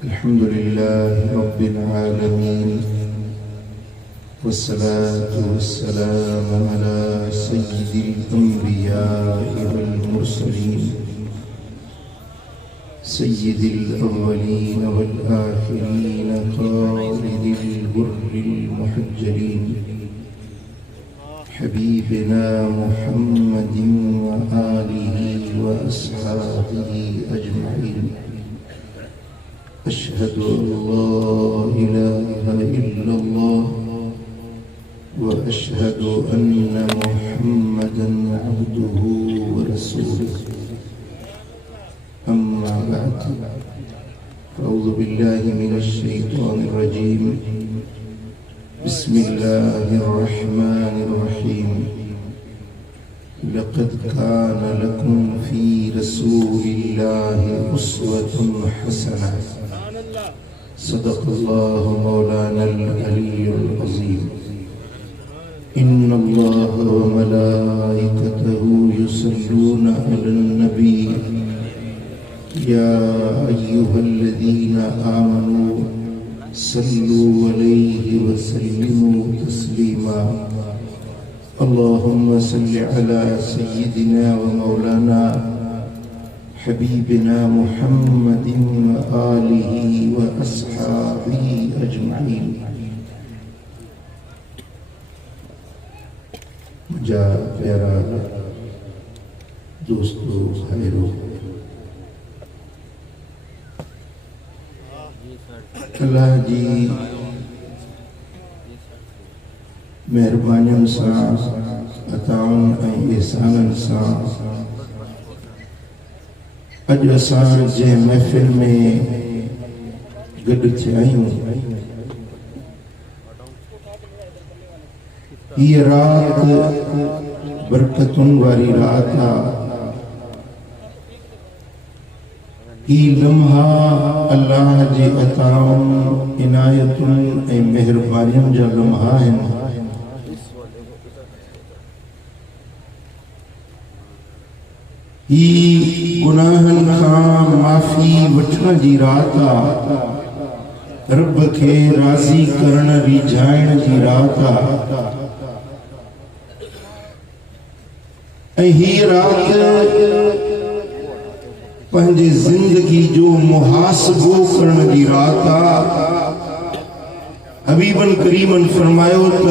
अल्हम्दुलिल्लाह रब्बिल आलमीन वस्सलातु वस्सलामु अला सय्यिदिल अंबिया'i वल मुरसलीन सय्यिदिल अव्वलीन वल आखिरीन ख़ालिदिल गुर्रिल मुहज्जलीन हबीबिना मुहम्मदिन व आलिहि व अस्हाबिहि अजमईन। अशहदु अल्ला इलाहा इल्लल्लाह व अशहदु अन्ना मुहम्मदन अब्दुहु व रसूलुहु। अम्मा बअद, अऊज़ु बिल्लाहि मिनश शैतानिर रजीम। बिस्मिल्लाहिर रहमानिर रहीम। लक़द कान लकुम फ़ी रसूलिल्लाहि उस्वतुन हसनह। सदक़ल्लाहु मौलानल अलीयुल अज़ीम। इन्नल्लाह व मलाइकतहु युसल्लूना अलन नबी या अय्युहल्लज़ीना आमनू सल्लू अलैहि व सल्लिमू तस्लीमा। अल्लाहुम्मा सल्लि अला सय्यिदिना व मौलाना हबीबिना मुहम्मदिन व आलिहि व अस्हाबिहि अजमईन। मुझा प्यारा दोस्तों भाइयों, अल्लाह जी मेहरबानियुनि सां, अताउनि ऐं एहसाननि सां अॼु असां जंहिं महफ़िल में गॾु थिया आहियूं, हीअ राति बरकतुनि वारी राति आहे। ही लम्हा अल्लाह जे अताउनि, इनायतुनि ऐं मेहरबानियुनि जा लम्हा आहिनि। ही गुनाहनि खां माफ़ी वठण जी राति आहे, रब खे राज़ी करण रिझाइण जी राति आहे। ऐं ही राति पंहिंजी ज़िंदगी जो मुहासिबो करण जी राति आहे। हबीबन करीमन फरमायो त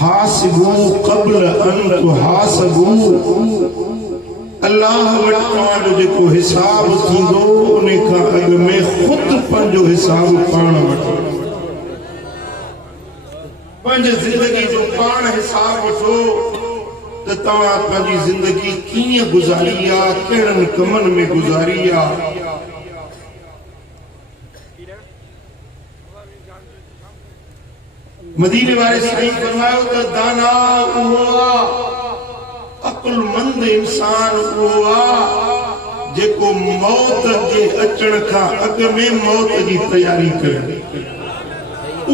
हासिबू क़ब्ल अन तुहासिबू। अल्लाह वटि तव्हांजो जेको हिसाब थींदो उन खां अॻु में ख़ुदि पंहिंजो हिसाब पाण वठो। पंहिंजी ज़िंदगी जो पाण हिसाब वठो त तव्हां पंहिंजी ज़िंदगी कीअं गुज़ारी आहे, कहिड़नि कमनि में गुज़ारी आहे। मदीने वारे साईं फरमायो त दाना उहो आहे, अकुलमंद इंसान उहो आहे जेको मौत जे अचण खां अॻु में मौत जी तयारी करे,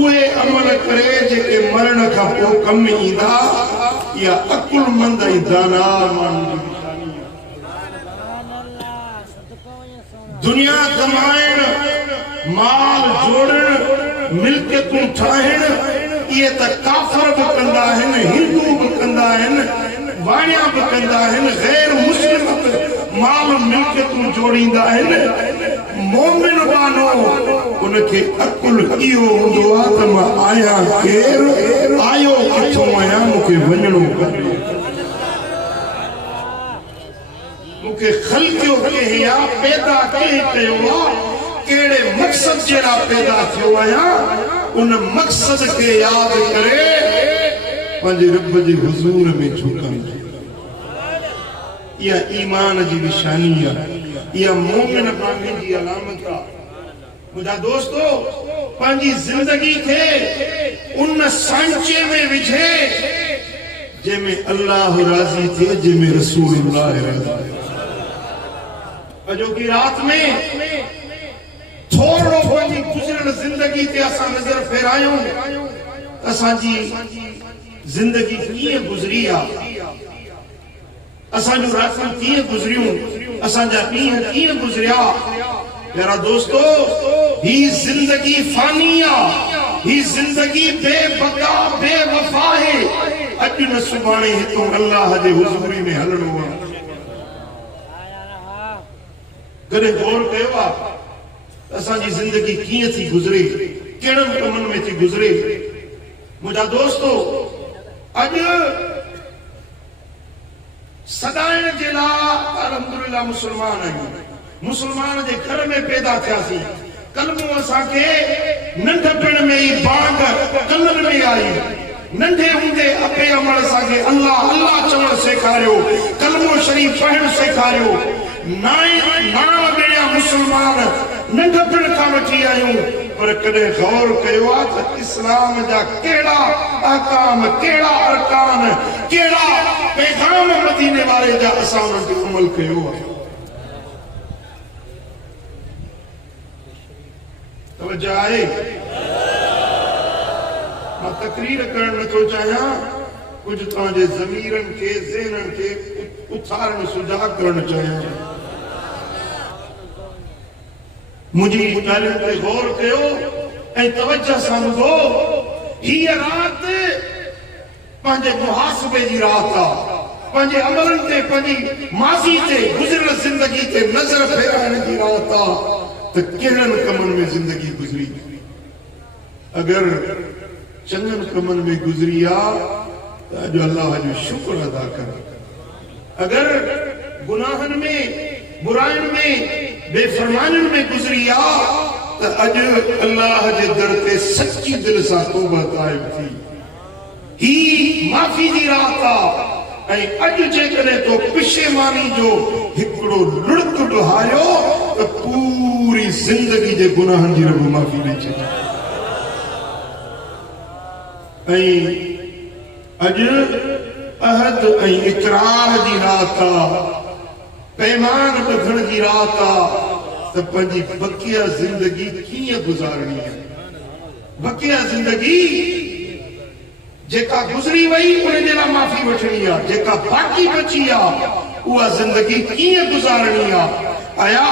उहे अमल करे जेके मरण खां पोइ कम ईंदा। या अकुलमंद ऐं दाना माण्हू। दुनिया कमाइण, माल जोड़ण, मिल्कियतूं ठाहिण, इहे त काफ़िर बि कंदा आहिनि, हिंदू बि कंदा आहिनि, वाणिया बि कंदा आहिनि, गैर मुस्लिम बि माल मिल्कियतूं जोड़ींदा आहिनि। मोमिन बानो उनखे अकुल इहो हूंदो आहे त मां आहियां केरु, आयो किथों आहियां, मूंखे वञणो कोन्हे, मूंखे ख़ल्क़ियो कंहिं आहे, पैदा कंहिं कयो आहे, कहिड़े मक़सद जे लाइ पैदा थियो आहियां, उन मक़सद खे यादि करे पंहिंजे रब जे हुज़ूर में झुकणु। इहा ईमान जी निशानी आहे, इहा मोमिन बांगे जी अलामत आहे। मुंहिंजा दोस्तो, पंहिंजी ज़िंदगी खे उन सांचे में विझे जंहिंमें अल्लाह राज़ी थिए, जंहिंमें रसूलुल्लाह राज़ी। अॼो की रात में थोरो पंहिंजी गुज़िरल ज़िंदगी ते असां नज़र फेरायूं, असांजी ज़िंदगी कीअं गुज़री आहे, असांजूं रातियूं कीअं गुज़रियूं, असांजा ॾींहं कीअं गुज़रिया। मेरा दोस्तों, ही जिंदगी फानिया, ही जिंदगी बेबका बेवफा है। अज न सुभाणे हितों अल्लाह जे हुजूरी में हलणो आहे। कॾहिं गौर कयो आहे असांजी जिंदगी कीअं थी गुज़रे, कहिड़नि कमनि में थी गुज़रे? मुंहिंजा दोस्तो, अॼु सदाइण जे लाइ अल्हम्दुलिल्लाह मुस्लमान आहियूं। मुस्लमान जे घर में पैदा थियासीं। कलमो असांखे नंढपण में ई बाग कलर में आई। नंढे हूंदे अपे अमल असांखे अल्लाह अल्लाह चवण सेखारियो, कलमो शरीफ़ पढ़ण सेखारियो। नाम भेणिया मुस्लमान नंढपण खां वठी आहियूं, पर कॾहिं गौर कयो आहे त इस्लाम जा कहिड़ा अहकाम, कहिड़ा अरकान, कहिड़ा पैगाम मदीने वारे जा असां उन्हनि ते अमल कयो आहे? तवज्जो आहे? मां तकरीर करण नथो चाहियां, कुछ तव्हांजे ज़मीरनि खे, ज़हननि खे उथारण सुजाग करण चाहियां। मुझी ॻाल्हियुनि ते गौर कयो ऐं तवज्जो सां ॿुधो। हीअ राति पंहिंजे मुहासिबे जी राति आहे। पंहिंजे अमलनि ते, पंहिंजी माज़ी ते, गुज़िरियल ज़िंदगी ते नज़र फेराइण जी राति आहे त कहिड़नि कमनि में ज़िंदगी गुज़री। अगरि चङनि कमनि में गुज़री आहे त अॼु अल्लाह जो शुक्र अदा कर। अगरि गुनाहनि में, बुराइनि में, बेफरमानियुनि में गुज़री आहे त अॼु अल्लाह जे दर ते सची दिलि सां तौबा ताइब थी। ही माफ़ी जी रात आहे ऐं अॼु जेकॾहिं तो पिशेमानी जो हिकिड़ो लुड़क डुहारियो त पूरी ज़िंदगी जे गुनाहनि जी रब माफ़ी ॾेई छॾे। ऐं अॼु अहद ऐं इकरार जी रात आहे, पैमान ॿधण जी रात आहे त पंहिंजी बकिया ज़िंदगी कीअं गुज़ारणी आहे। बकिया ज़िंदगी जेका गुज़री वई उन जे लाइ माफ़ी वठणी आहे, जेका बाक़ी बची आहे उहा ज़िंदगी कीअं गुज़ारणी आहे। आया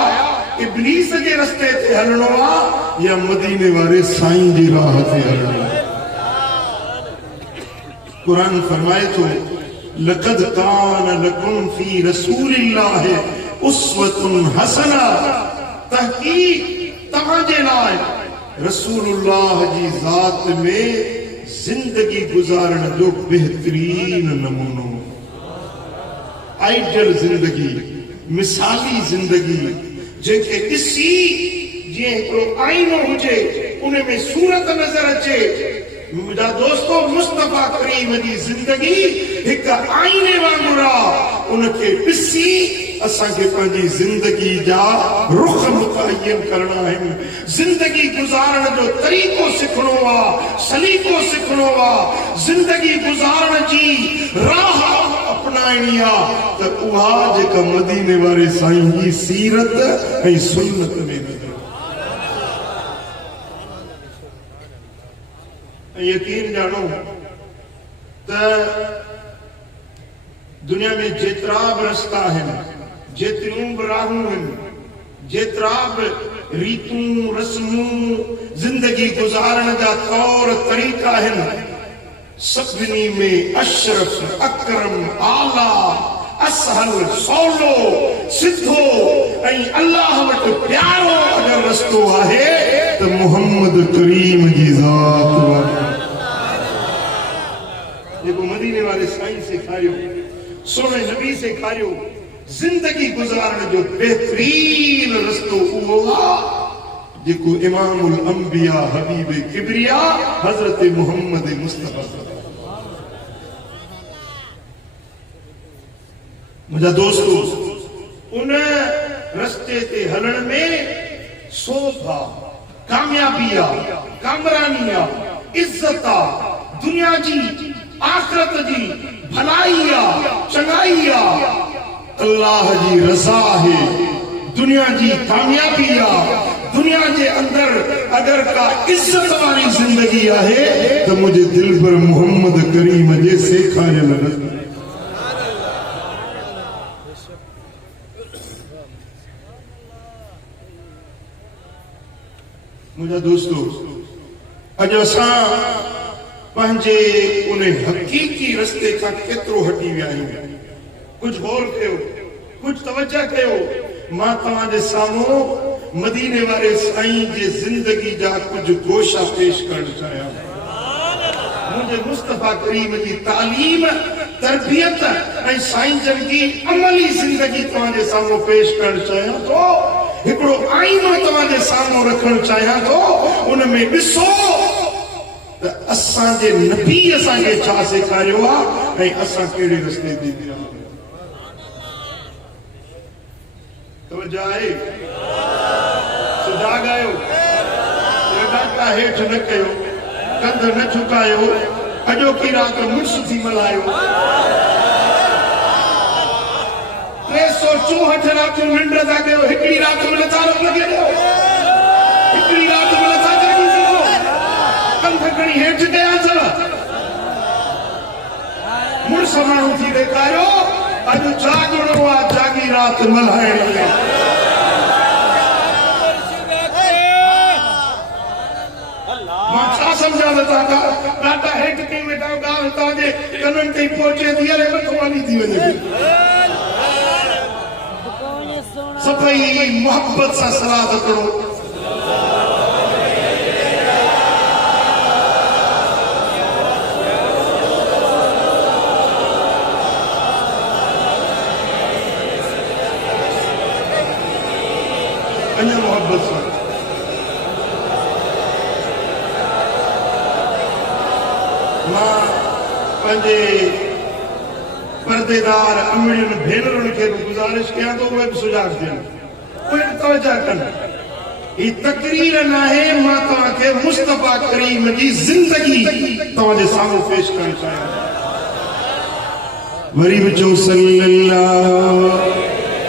इब्लीस जे रस्ते ते हलणो आहे या मदीने वारे साईं जी राह ते हलणो आहे? कुरान फरमाए थो, लक़द कान लकुम फी रसूलिल्लाहि उस्वतुन हसना। तहकीक तव्हांजे लाइ रसूलुल्लाह जी ज़ात में जिंदगी गुज़ारण जो बेहतरीन नमूनो, आइडियल जिंदगी, मिसाली जिंदगी, जेके ॾिसी जीअं हिकिड़ो आईनो हुजे उन में सूरत नज़र अचे। मुंहिंजा दोस्तो, मुस्तफा करीम जी जिंदगी हिकु आईने वांगुरु आहे। उनखे ॾिसी असांखे पंहिंजी जिंदगी जा रुख मुतयन करणा आहिनि। जिंदगी गुज़ारण जो तरीक़ो सिखणो आहे, सलीक़ो सिखणो आहे। जिंदगी गुज़ारण जी राह अपनाइणी आहे त उहा जेका मदीने वारे साईं जी सीरत ऐं सुन्नत में नज़र। यकीन जानो त दुनिया में जेतिरा बि रस्ता आहिनि, जेतिरियूं बि राहूं आहिनि, जेतिरा बि रीतूं रस्मूं जिंदगी गुज़ारण जा तौर तरीक़ा आहिनि, सभिनी में अशरफ, अकरम, आला, असहल, सवलो, सिधो ऐं अल्लाह वटि प्यारो अगरि रस्तो आहे त मोहम्मद करीम जी ज़ात वारो जेको मदीने वारे साईं सेखारियो, सोने नबी सेखारियो। जिंदगी गुज़ारण जो बेहतरीन रस्तो उहो आहे जेको इमामुल अंबिया हबीब किबरिया हज़रत मोहम्मद मुस्तफा। मुंहिंजा दोस्तो, उन रस्ते ते हलण में सोभा, कामयाबी आहे, कामरानी आहे, इज्जत आहे, दुनिया जी आखिरत जी भलाई आहे, चङाई आहे, अल्लाह जी रज़ा है, दुनिया जी कामयाबी आहे। दुनिया जे अंदर अगर का इज्जत वाली जिंदगी आहे तो मुझे दिल पर मोहम्मद करीम जे सेखारियल रस्ते। मुझा दोस्तों अज असा पंहिंजे उन हकीकी रस्ते का केतरो हटी विया आहियूं। कुछ गौर कयो, कुछ तवज्जो कयो। मां तव्हांजे साम्हूं मदीने वारे साईं जे जिंदगी जा कुछ गोशा पेश करण चाहियां। मुझे मुस्तफा करीम की तालीम, तरबियत ऐं साईं जन की अमली जिंदगी तव्हांजे साम्हूं पेश करण चाहियां तो हिकिड़ो आईनो तव्हांजे साम्हूं रखण चाहियां तो उन में ॾिसो त असांजे नबी असांखे छा सेखारियो आहे ऐं असां कहिड़े रस्ते ते विया आहियूं। तवज्जो आहे? सुजाग आहियो? ॾाका हेठि न कयो, कंध न झुकायो, अॼोकी राति मुड़ुस थी मल्हायो। 364 रातियूं निंड था कयो, हिकिड़ी राति में नथा लॻे ॾियो, हिकिड़ी राति में नथा जागी सघो, कंध खणी हेठि कया अथव। मुड़ुस माण्हू थी ॾेखारियो, अॼु जागणो आहे, जागी राति मल्हाइण में। समझा था ॾाढा हेठि कई वेठा ॻाल्हि तव्हांजे कननि ताईं पहुचे थी, अरे मथो वाली थी वञे। सभई मोहब्बत सां सलाह करो। अञा मोहब्बत सां मां पंहिंजे पर्देदार अमड़ियुनि भेनरुनि खे बि गुज़ारिश कयां थो उहे बि सुजाग थियनि, उहे बि तवज्जो कनि। ही तकरीर न आहे, मां तव्हांखे मुस्तफा करीम जी ज़िंदगी तव्हांजे साम्हूं पेश करणु चाहियां। वरी बि चओ सल्लल्लाहु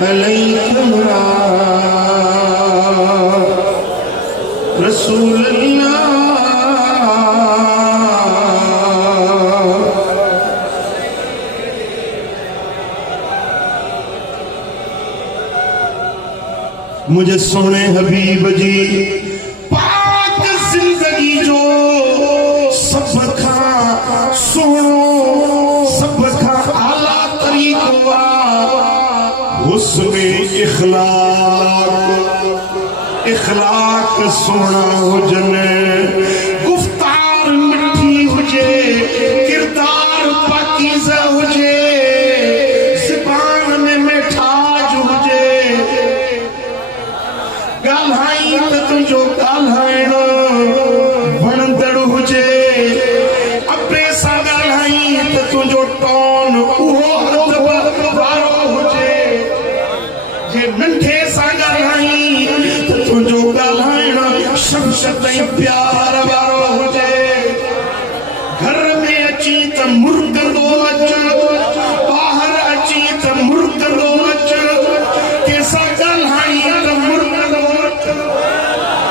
अलैहि रसूल मुझे सोने हबीब जी पाक जिंदगी जो सब खां सुनो, सब खां आला तरीको हुस्न इखलाक सोना हुजने, गुफ्तार मिठी हुजे, किरदार पाकीज़ा हुजे, ज़बान में मिठास हुजे, ॻाल्हाई त तुंहिंजो ॻाल्हाइण वणंदड़ हुजे, अबे सां ॻाल्हाई त तुंहिंजो टोन उहो अदब वारो हुजे, जे नंढे सां ॻाल्हाई त तुंहिंजो ॻाल्हाइण शमशत ऐं प्यार वारो हुजे, घर में अची त मुर्गंदो अच, ॿाहिरि अची त मुर्गंदो अच, कंहिंसां ॻाल्हाई त मुर्गंदो अच,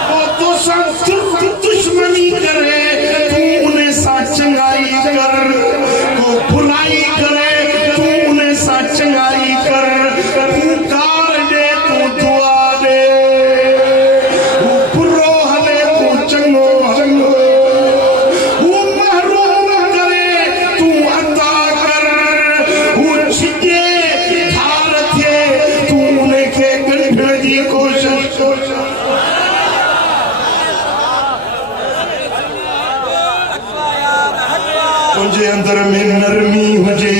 पोइ तोसां दुश्मनी करे तूं उन सां चङाई कर, को बुराई करे तूं उन सां चङाई कर, तूं कार ॾे तूं दुआ ॾे, हू बुरो हले तूं चङो चङो, हू महरूम करे तूं अता कर, हू छिके ठार थिए तूं उनखे कढण जी कोशिश कर। तुझे अंदर में नरमी हुजे,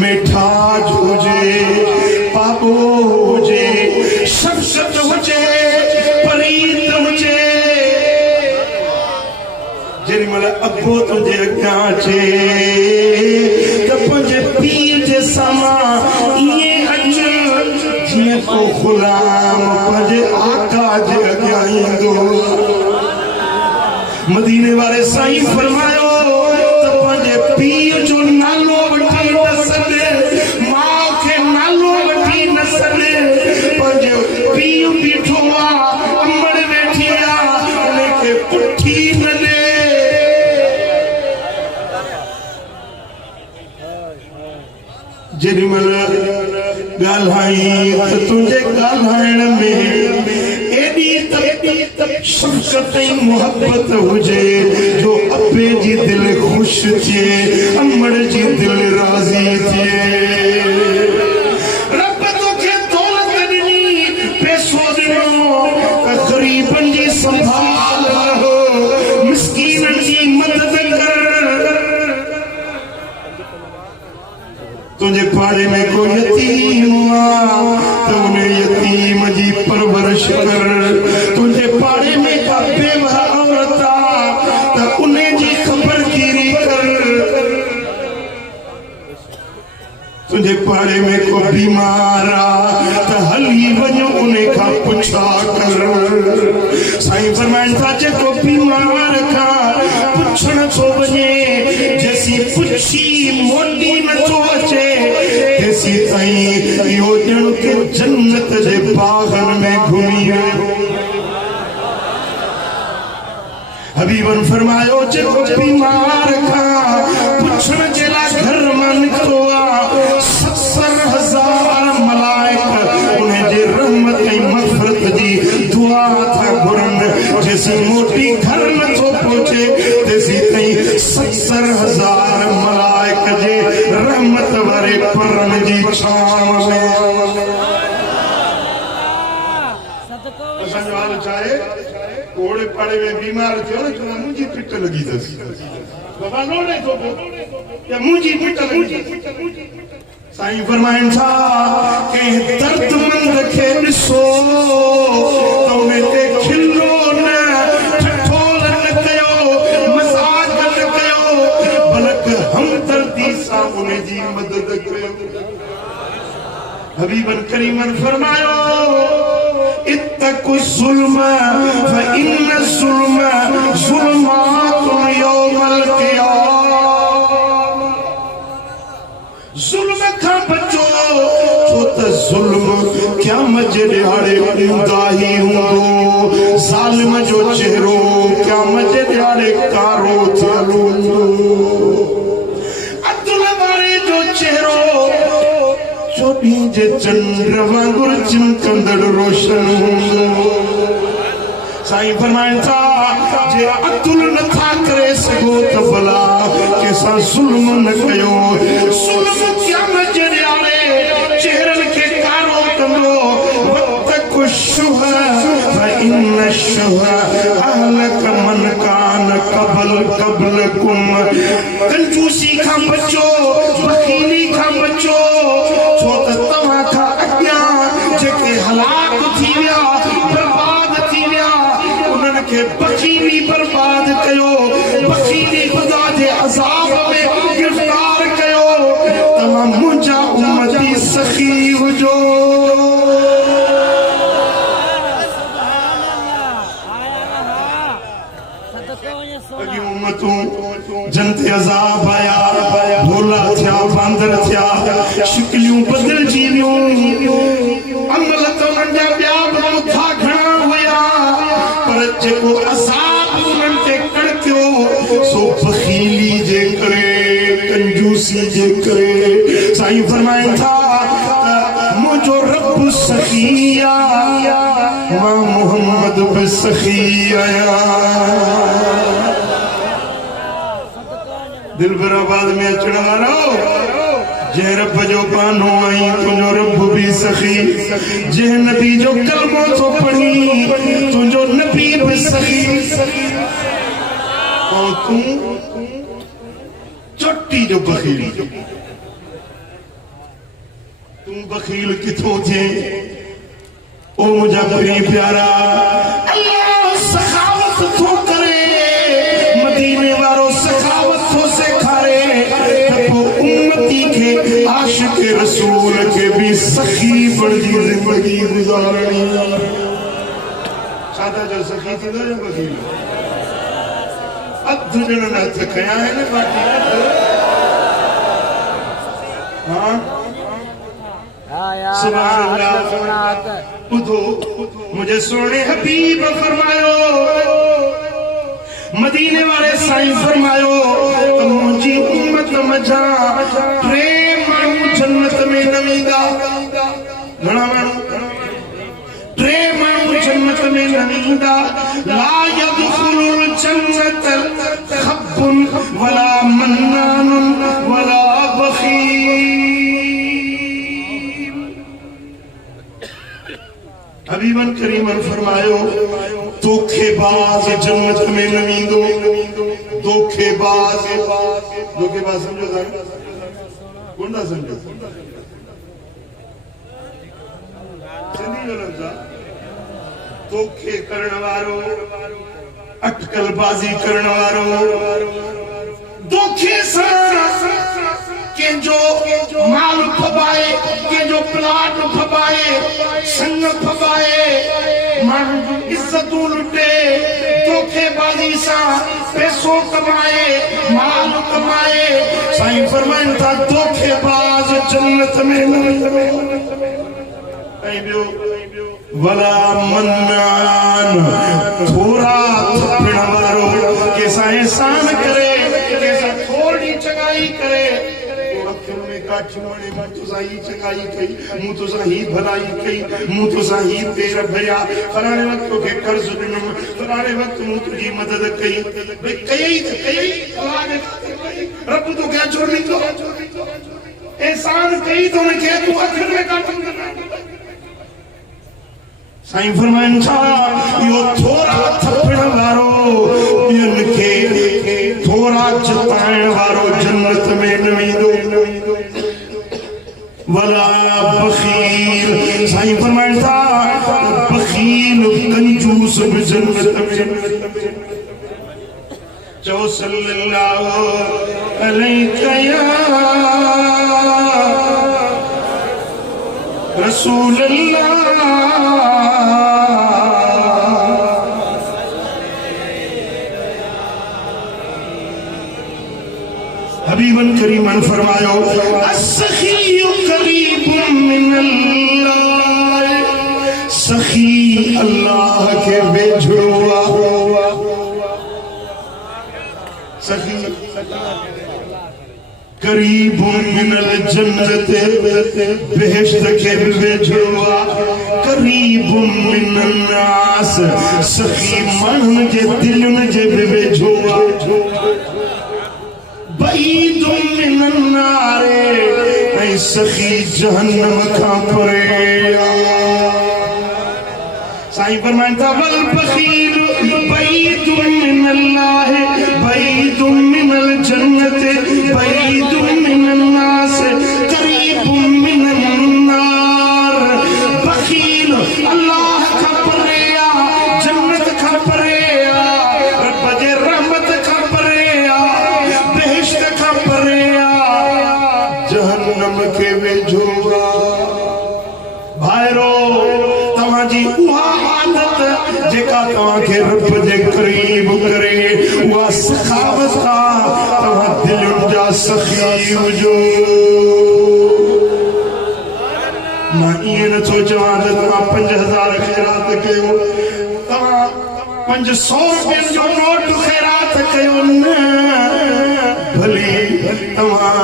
मिठास हुजे, पापो हुजे, शमशत हुजे, परीत हुजे, जेॾी महिल अबो तुंहिंजे अॻियां अचे त पंहिंजे पीउ जे साम्हूं ईअं अच जीअं को ग़ुलाम पंहिंजे आका जे अॻियां ईंदो। मदीने वारे साईं फरमायो पीउ जो नालो वठी न सॾ, माउ खे नालो वठी न सॾ, पंहिंजो पीउ बीठो आहे, अमड़ वेठी आहे, उनखे पुठी न ॾे। जेॾी महिल ॻाल्हाई त तुंहिंजे ॻाल्हाइण में एॾी शफकत मोहब्बत हुजे जो अबे जी दिल खुश थे अमड़ जी दिल राजी थे रब तोखे दौलत ॾिनी पैसो ॾिनो गरीबन जी संभाल रहो मिस्कीनन जी मदद कर तुझे पाड़े में कोई यतीम हुआ तो उन्हें यतीम जी परवरिश कर तुझे पाड़े में का बेवा औरत तो उन्हें जी खबर गिरी कर तुझे पाड़े में को बीमार तो हली वञो उन्हें का पुछा कर साईं फरमाइनि था जेको बीमार का पुछण थो वञे जैसी पुछी मोटी न थो अचे तेसी ताईं इहो ॼण के जन्नत जे बागन में घुमी हबीबन फरमायो जेको बीमार का पुछण जे लाइ घर मां निकितो आहे 70,000 मलाइक उन्हें जे रहमत ऐं मग़फ़िरत जी दुआ था घुरनि जैसी मोटी घर नथो पहुचे तेसी ताईं 70,000 मलाइक जे रहमत वारे परन जी छांव में असांजो हाल चाहे ओड़े पाड़े में बीमार थियो न चवंदा मुंहिंजी पिट लगी अथसि बाबा लोड़े थो या मुंहिंजी पिट लगी साईं फरमाइनि था कंहिं दर्दमंद खे ॾिसो त उन ते खिलो न ठठोल न कयो मज़ाक न कयो बल्कि हमदर्दी सां उन जी मदद कयो हबीबन करीमन फरमायो इत्तक़ु ज़ुल्म फ़इन्न ज़ुल्म ज़ुल्मातुन यौमल क़ियामह ज़ुल्म खां बचो छो त ज़ुल्म क़यामत जे ॾियारे ऊंधा ई हूंदो ज़ालिम जो चेहरो क़यामत जे ॾियारे कारो थियल हूंदो अदल वारे जो चेहरो चोॾीं जे चंड वांगुरु चिमकंदड़ रोशन हूंदो साईं फरमाइनि था जे अदल नथा करे सघो त भला कंहिंसां ज़ुल्म न कयो ज़ुल्म क़यामत जे ॾियारे चेहरनि खे कारो कंदो वत्तक़ु शुह फ़इन्न शुह अहलक मन कान क़बलकुम कंजूसी खां बचो बख़ीली खां बचो छो त तव्हां खां अॻियां जेके हलाक थी विया बर्बाद थी विया उन्हनि खे बख़ीली बर्बाद कयो बख़ीली ख़ुदा जे अज़ाब में गिरफ़्तार कयो तव्हां मुंहिंजा उम्मती सखी हुजो जनते अज़ाब आया भोला थिया बांदर थिया शिकलियूं बदिलजी वियूं अमल त उन्हनि जा ॿिया बि मुथा घणा हुया पर जेको अज़ाब उन्हनि ते कड़कियो सो बख़ीली जे करे कंजूसी जे करे साईं फरमाइनि था मुंहिंजो रब सखी आहे मां मोहम्मद बि सखी आहियां दिलबराबाद में अचण वारो जंहिं रब जो पानो आई तुंहिंजो रब भी सखी जंहिं नबी जो कलमो थो पढ़ी तुंहिंजो नबी भी सखी और तूं चोटी जो बखील तूं बखील किथों थे ओ मुंहिंजा प्री प्यारा अल्लाह सखावत थो करे मदीने वारो सखावत थो सेखारे उम्मती के आशिक रसूल के भी सखी बड़ी जिंदगी गुजारनी सादा जो सखी थी दो या बखील अध जन न थकया है ने बाकी हां सुभान अल्लाह बुधो मुझे सोने हबीब फरमायो मदीने वाले साईं फरमायो मुझी उम्मत मजा प्रेम मानू जन्नत में न वेंदा घणा मानू प्रेम मानू जन्नत जन्नत में नवीदा ला यदखुलुल जन्नत खब्बुन वला मन्नानुन वला बखील। हबीबन करीमन फरमायो धोखेबाज जन्नत में नवीदो। धोखेबाज समझो कौन समझो धोखे करण वारो, अटकलबाजी करण वारो, धोखे से के जो माल फबाए, के जो प्लाट फबाए, संग फबाए, माण्हू इज्जत लुटे, धोखेबाजी सा पैसों कमाए, माल कमाए। साईं फरमाइन था धोखेबाज जन्नत में वला मन्नान थोड़ा थप्पड़ वारो कैसा एहसान करे, कैसा थोड़ी चंगाई करे। चंगाई कई मुंह तो सही भलाई कई, मुंह तो सही पेर भरिया, फलाने वक्त के कर्ज ॾिनम, फलाने वक्त मूं तुझी मदद कई, भई कई रब तो क्या छोड़ ॾींदो, एहसान कई तो उनखे तूं अखियुनि में कान कंदा। साईं फरमाइन था यो थोड़ा थप्पड़ वारो, इनखे थोड़ा जताइण वारो जन्नत में न वेंदो। वला बखील, साईं फरमाइन था बखील कंजूस भी जन्नत में। चो सल्लल्लाहु अलैहि रसूल अल्लाह। हबीबन करीमन फरमायो अस्सखीयु करीबुम मिनल्लाह। सखी अल्लाह के बेजुड़वा, सखी करीबुम मिनल जन्नत, बेहश्त के बेजुड़वा, करीबुम मिनन नास, सखी माण्हुनि जे दिलनि जे बेजुड़वा, बईदुम मिनन नारे, ऐं सखी जहन्नम खां परे। साईं फरमाइन था वल बखील बईदुम मिनल्लाह, बईदुम मिनल जन्नत, बईदुम मिनन नास, करीबुम मिनन नार। बखील अल्लाह खां परे आ, जन्नत खां परे आ, रब जे रहमत खां परे आ, बेहिश्त खां परे आ, जहन्नम के वेझो आ। भाइरो तव्हांजी उहा आदत जेका तव्हांखे रब जे करीब करे, उहा सखावत खां तव्हां दिलुनि जा सखी हुजो। मां ईअं नथो चवां त तव्हां 5000 ख़ैरात कयो, तव्हां 500 रुपयनि जो नोट ख़ैरात कयो न, भली तव्हां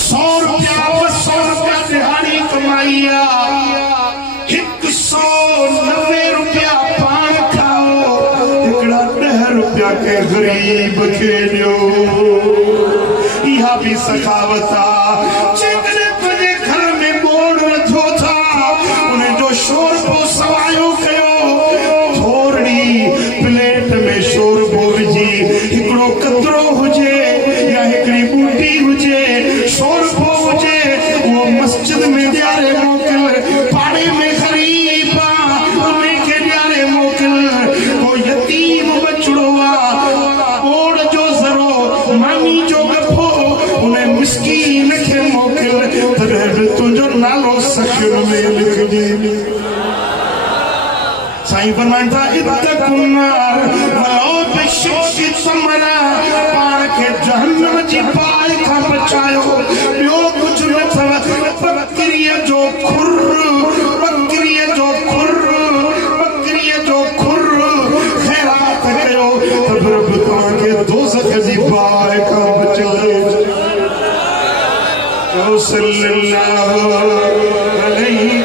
100 रुपया 200 रुपया दिहाड़ी कमाई आहे, 190 रुपया पान खाओ, हिकिड़ा 10 रुपया के गरीब खे ॾियो। इहा भी सखावत आहे। जेकॾहिं पंहिंजे घर में बोड़ नथो था, उन जो शोरबो सवायो कयो, थोरी प्लेट में शोरबो विझी, हिकिड़ो कतरो हुजे या हिकिड़ी बूटी हुजे, शोरबो हुजे, उहो मस्जिद में ॾियारे मोकिल, पाड़े में ग़रीब आहे उनखे ॾियारे मोकिल। को यतीम बचड़ो आहे, बोड़ जो ज़रो, मानी जो गफ़ो, उन मिस्कीन खे मोकिल, तॾहिं बि तुंहिंजो नालो सखियुनि में लिखजी। साईं फरमाइन था इत्तक़ुन्नार वलो बिशिक्कि तमरा, पाण खे जहन्नम जी बाहि खां बचायो। ॿियो कुझु न अथव, बकरीअ जो खुर, बकरीअ जो खुर, बकरीअ जो खुर ख़ैरात कयो, त रब तव्हांखे दोज़ख जी बाहि खां बचाए। चओ सल्लल्लाहु अलैहि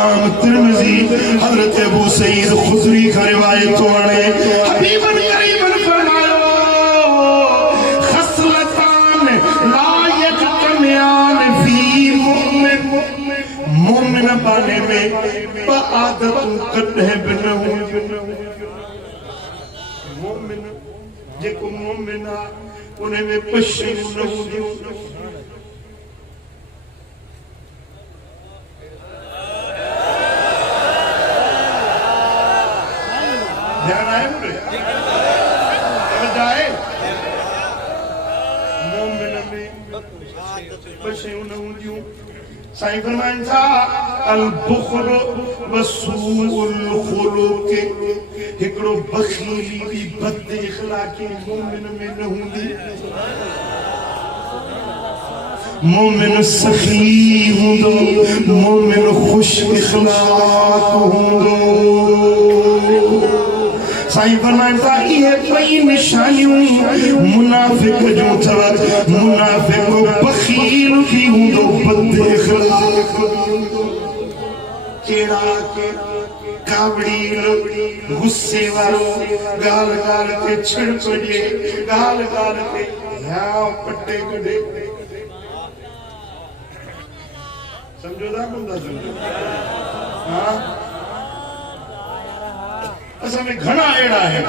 इमाम तिरमिज़ी हजरत अबू सईद खुदरी का रिवायत है हबीबन करीमन फरमायो खसलतान ला यजतमियान फी मुमिन मोमिन बाने में आदत कदे बिन मोमिन जेको मोमिन आ उन्हें में पशे न हुंदियूं ध्यान आए मुझे जाए मोमिन में पशे न हुंदियूं साईं फरमाइन था अल बुखल वसूल खुलुक हिकड़ो बखीली भी बद इखलाकी मोमिन में न हुंदी मोमिन सखी हुंदो मोमिन खुश इखलाक हुंदो साईं फरमाइन था ये कई निशानियों मुनाफिक जो थव मुनाफिक बखील भी हुंदो बद इखलाक केड़ा के कावड़ी गुस्से वालो गाल गाल पे छिड़ पड़े गाल गाल पे यहाँ पट्टे कड़े समझो ना बंदा समझो हाँ असल में घना एड़ा है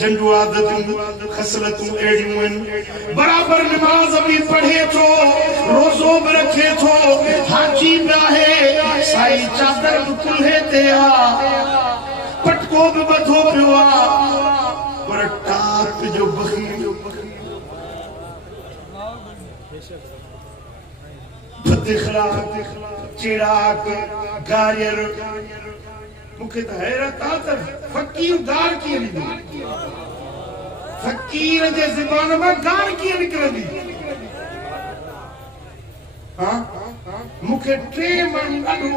जंजू आदतूं खसलतूं एड़ियूं आहिनि बराबर नमाज भी पढ़े थो रोज़ो भी रखे थो हाजी भी आहे साई चादर भी कुल्हे ते आ पटको भी बधो पियो आ पर टाप जो बखील बदइखलाक चिराक गारियर मुखे तो हैरत आ त फकीर गार की ॾींदो फकीर जे ज़बान में गार की निकरंदी हां मुखे टे माण्हू ॾाढो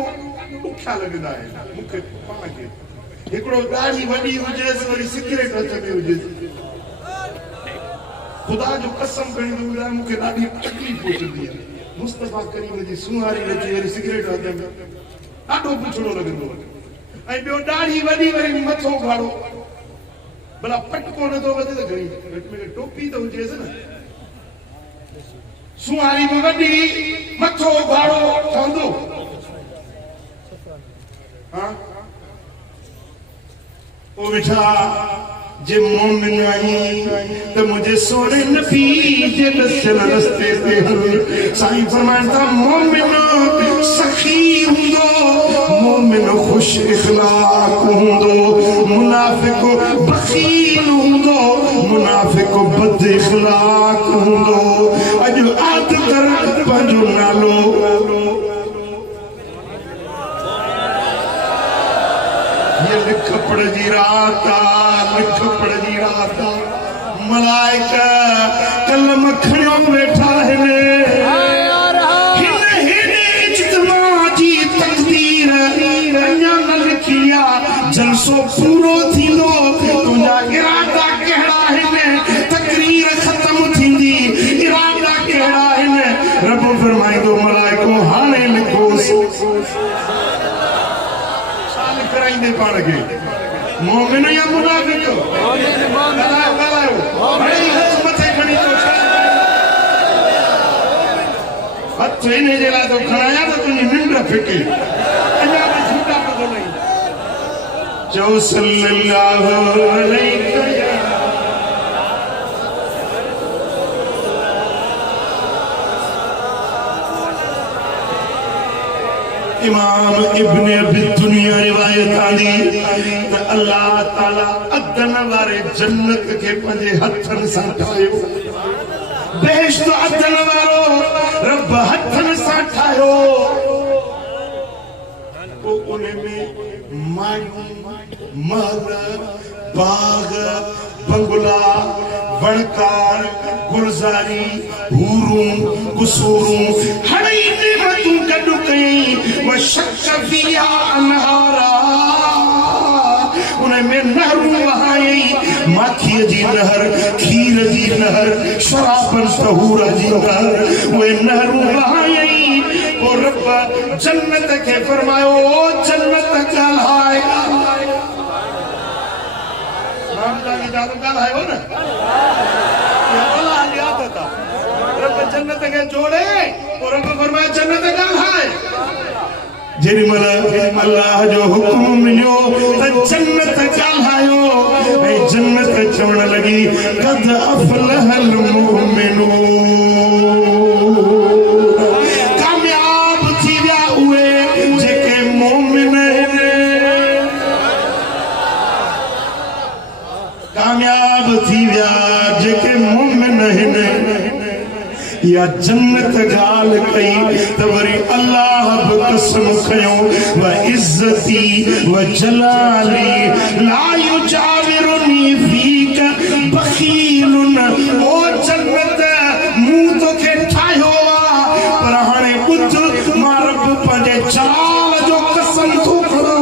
ॾुखिया लॻंदा आहिनि मुखे पाण खे हिकिड़ो ॾाढी वॾी हुजेसि वरी सिगरेट हथ में हुजेसि खुदा जो कसम खणी थो ॿुधायां मुखे ॾाढी तकलीफ़ पहुचंदी आहे मुस्तफा करीम जी सुहारी रची वरी सिगरेट हथ में ॾाढो पुछड़ो लॻंदो ऐं ॿियो ॾाढी वॾी वरी मथो घाड़ो भला पटको न थो वधे त घणी घटि में घटि टोपी त हुजेसि न सुहारी में वॾी मथो घाड़ो ठहंदो हाँ ओ बेटा जे मोमिन आई त मुझे सोने नबी जे दसल रस्ते ते हल साईं फरमाइंदा मोमिन सखी हुंदो मोमिन खुश इखलाक हुंदो मुनाफिक बखील हुंदो मुनाफिक बद इखलाक हुंदो अजो आद कर पंजो नालो ये लिख पढ़ जी रात लिख पढ़ जी रात मलाइका कलम खणियो वेठा आहिनि जलसो पूरो थींदो तुंहिंजा इरादा कहिड़ा आहिनि तकरीर ख़त्म थींदी इरादा कहिड़ा आहिनि रब फरमाईंदो मलाइको हाणे लिखोसि छा लिखाईंदे पाण खे मोमिन या मुनाफिक ॻाल्हायो हथ मथे खणी थो हथ इन जे लाइ थो खणायां त तुंहिंजी निंड फिके अञा बि झूठा पतो नहीं जो सल्लल्लाहु अलैहि इमाम इब्न अबी दुनिया रिवायत आंदी त अल्लाह ताला अदन वारे जन्नत के पंजे हथन सां ठाहियो बेहिश्त अदन वारो रब हथन सां ठाहियो को उन्हें में मायूं महल बाग बंगला वणकार गुलजारी हूरूं कुसूरूं हड़ई नेमतूं गॾु कई व शक फिया अनहारा उन में नहरूं वहायई माखीअ जी नहर खीर जी नहर शराबन तहूर जी नहर उहे नहरूं वहायई ओ रब जन्नत के फरमायो जन्नत कहलाएगा नाम की जादू कहलाए हो ना रब जन्नत के जोड़े और रब फरमाया जन्नत कहलाए जिनमल अल्लाह जो हुक्म मिलियो त जन्नत कहलायो ऐ जन्नत चवण लगी कद अफलहल मुमिनून कामयाब थी विया उहे जेके मोमिन आहिनि कामयाब थी विया जेके मोमिन आहिनि या जन्नत गाल कई तवरी अल्लाह बकसम खयो व इज्जती व जलाली ला युजाविरुनी फीक बखीलुन ओ जन्नत मुंह तो के ठायो पर हाने बुध मां रब पंजे जलाल जो कसम तो खणा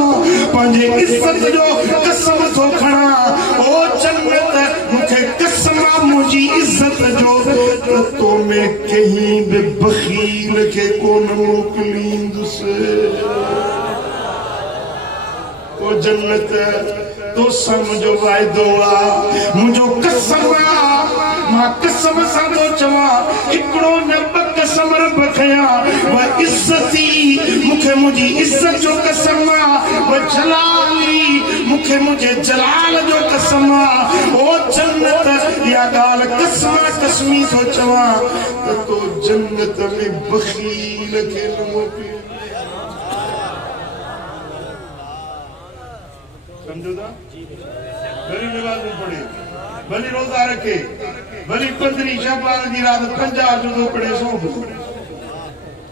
पंजे इज्जत जो कसम तो खणा ओ जन्नत मुखे कसम मुजी इज्जत जो तो मैं कहीं भी बखील के कोन मोकलींद से ओ जन्नत तो समझो वायदो मुझो कसम मां कसम सां तो चवा हिकड़ो न ब कसम रब खया व इज्जती मुखे मुजी इज्जत जो कसम व जलाली मुखे मुझे जलाल जो कसम ओ जन्नत या गाल कसम कसमी तो चवा तो जन्नत में बखील के मोकली समझो ना भली नमाज पढ़े भली रोजा रखे भली 15 शबान की रात 50 जुज़ो पढ़े सो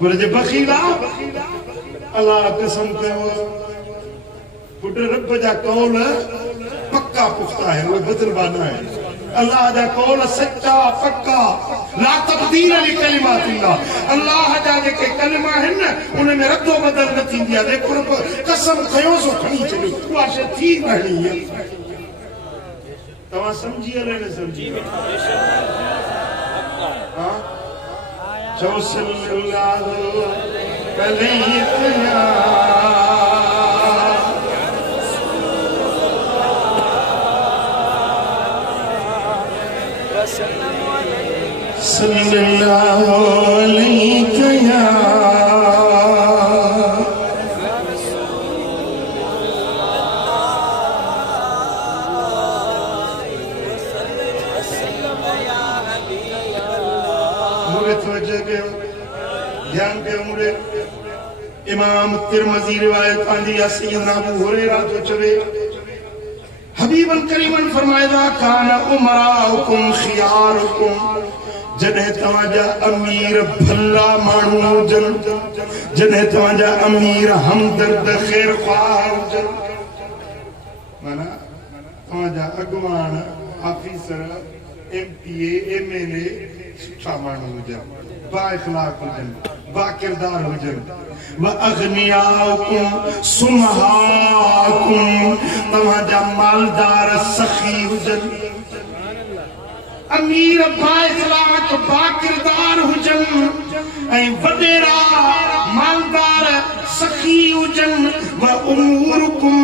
पर जे बखीला अल्लाह कसम कयो पुट रब जा कौल पक्का पुख्ता है वो बदलवाना है अल्लाह जा कौल सच्चा पक्का ला तब्दील लि कलिमातिल्लाह अल्लाह जा जेके कलमा है न उन में रद्दो बदल न थींदी आहे देखो रब कसम खयो सो खणी चली उहा शइ थी रहणी है तवा समझी अले न समझी हां चो सल्लल्लाहु अलैहि सल्लल्लाहु अलैहि या ध्यान के मुरे इमाम तिरमिज़ी रिवायत आंदी है सैयदना अबू हुरैरा जो चवे हबीबन करीमन फरमायदा कान उमराउकुम खियारुकुम जने तवाजा अमीर भला मानू जन जने तवाजा अमीर हमदर्द खैर ख्वाह जन माना तवाजा अगवान ऑफिसर एमपीए एमएलए सुठा मानू जन बा इखलाक हुजन बा किरदार हुजन व अगनियाकुम सुमहाकुम तवाजा मालदार सखी हुजन अमीर बा इखलाक बा किरदार हुजन ऐ वडेरा मालदार सखी हुजन व उमूरुकुम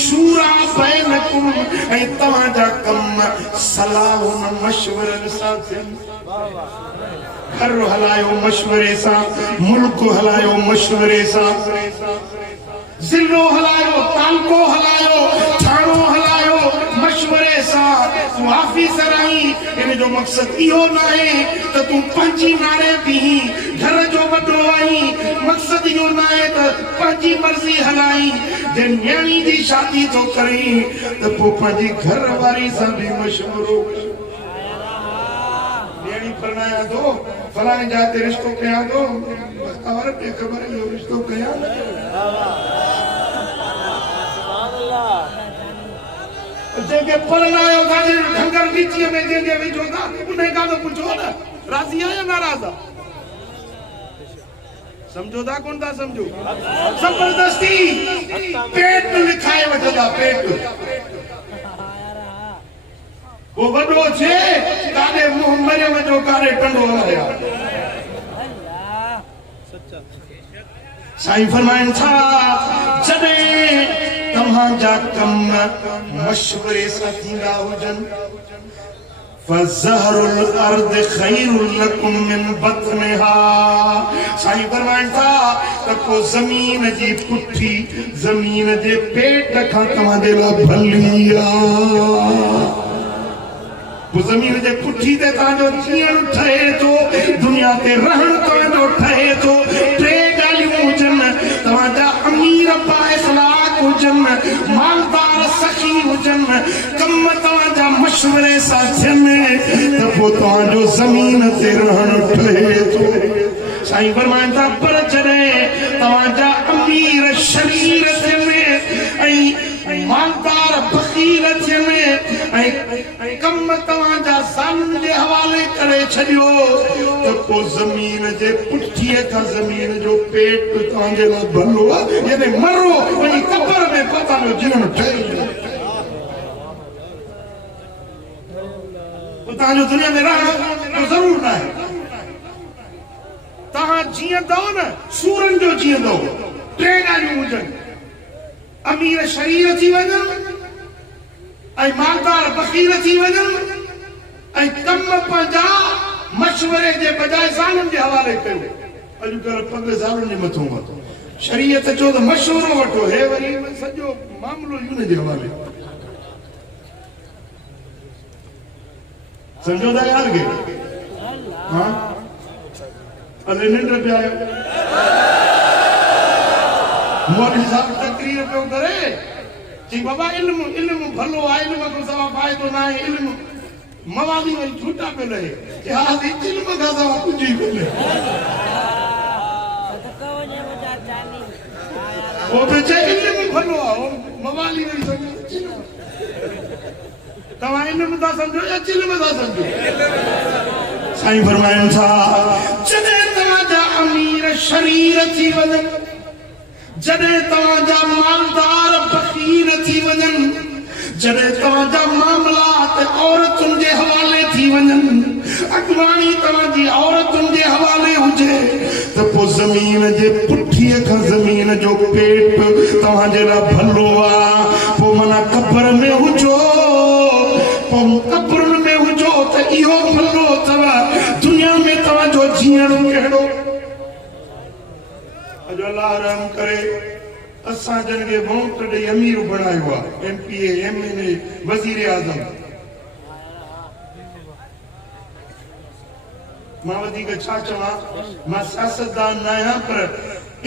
शूरा बैनकुम ऐ तवाजा कम सलाह मशवरन साथिन घर हलायो मशवरे सा मुल्क हलायो मशवरे सा जिलो हलायो तालको हलायो थानो हलायो मशवरे सा तू ऑफिसर आई इन जो मकसद इहो ना है त तू पंजी नारे भी घर जो वडो आई मकसद इहो ना है त पंजी मर्जी हलाई जे न्याणी दी शादी तो करी त पो पंजी घर वारी सा भी मशवरो फरमाया दो फलाने जाते रिश्तों के यहाँ दो और पे खबर है ये रिश्तों के यहाँ जेके फरमाया था जे ढंगर नीचे में जे भी जोदा उन्हें का तो पूछो ना राजी है या नाराज है समझोदा कौन था समझो जबरदस्ती पेट लिखाए वठदा पेट वो वडो छे काने मुंह मरे वजो काने टंडो हलाया सच्चा साईं फरमाइन था जॾहिं तव्हांजा कम मशवरे सां थींदा हुजनि फज़हरुल अर्द खैरुल लकुम मिन बतनिहा। साईं फरमाइन था त को ज़मीन जी पुठी ज़मीन जे पेट खां तव्हांजे लाइ भली आहे। ज़मीन जे पुठी ते तव्हांजो जीअण ठहे थो दुनिया ते रहण तव्हांजो ठहे थो। टे ॻाल्हियूं हुजनि तव्हांजा अमीर बाइख़लाक़ हुजनि मालदार सखी हुजनि कम तव्हांजा मशवरे सां थियनि त पोइ तव्हांजो ज़मीन ते रहण ठहे थो। साईं फरमाइनि था पर जॾहिं तव्हांजा अमीर शरीर थियनि ऐं मालदार फ़क़ीर थियनि ऐं कम तव्हांजा ज़ालुनि जे हवाले करे छॾियो त पोइ ज़मीन जे पुठीअ खां ज़मीन जो पेट तव्हांजे लाइ भलो आहे। यानी मरो वञी कब्र में तव्हांजो जीवन ठहे तव्हांजो दुनिया में रहण ज़रूर न आहे। तव्हां जीअंदव न सूरनि जो जीअंदव। टे ॻाल्हियूं हुजनि अमीर शरीर थी वञनि ऐं मालदार फ़क़ीर थी वञनि ऐं कम पंहिंजा मशवरे जे बजाय ज़ालुनि जे हवाले कयो। अॼुकल्ह पग ज़ालुनि जे मथां वठो शरीयत चओ त मशवरो वठो हे वरी सॼो मामलो हुन जे हवाले। सम्झो था ॻाल्हि खे? हाँ अले निंड पिया आहियो मौलवी साहब तकरीर पियो करे कि बाबा इल्म इल्म भलो आहे इल्म को सवा फ़ाइदो न आहे इल्म मवादी वही झूठा पे लहे कि हा इल्म का सवा कुछ ही कोन्हे। वो बेचे इल्म भलो आहे मवादी वही समझो तव्हां इल्म था समझो या इल्म था समझो। साईं फरमाइनि था जॾहिं तव्हांजा अमीर शरीर थी वञनि जॾहिं तव्हांजा मालदार फ़क़ीर थी वञनि जॾहिं तव्हांजा मामलात औरतुनि जे हवाले थी वञनि अॻुवाणी तव्हांजी औरतुनि जे हवाले हुजे त पोइ ज़मीन जे पुठीअ खां ज़मीन जो पेट तव्हांजे लाइ भलो आहे। पोइ माना कब्र में हुजो पोइ कब्रुनि में हुजो त इहो भलो अथव। दुनिया में तव्हांजो जीअण कहिड़ो। अॼु अल्लाह रहम करे असां जन खे वोट ॾेई अमीर बणायो आहे एमपीए एमएनए वज़ीर आज़म। मां वधीक छा चवां मां सियासतदान न आहियां पर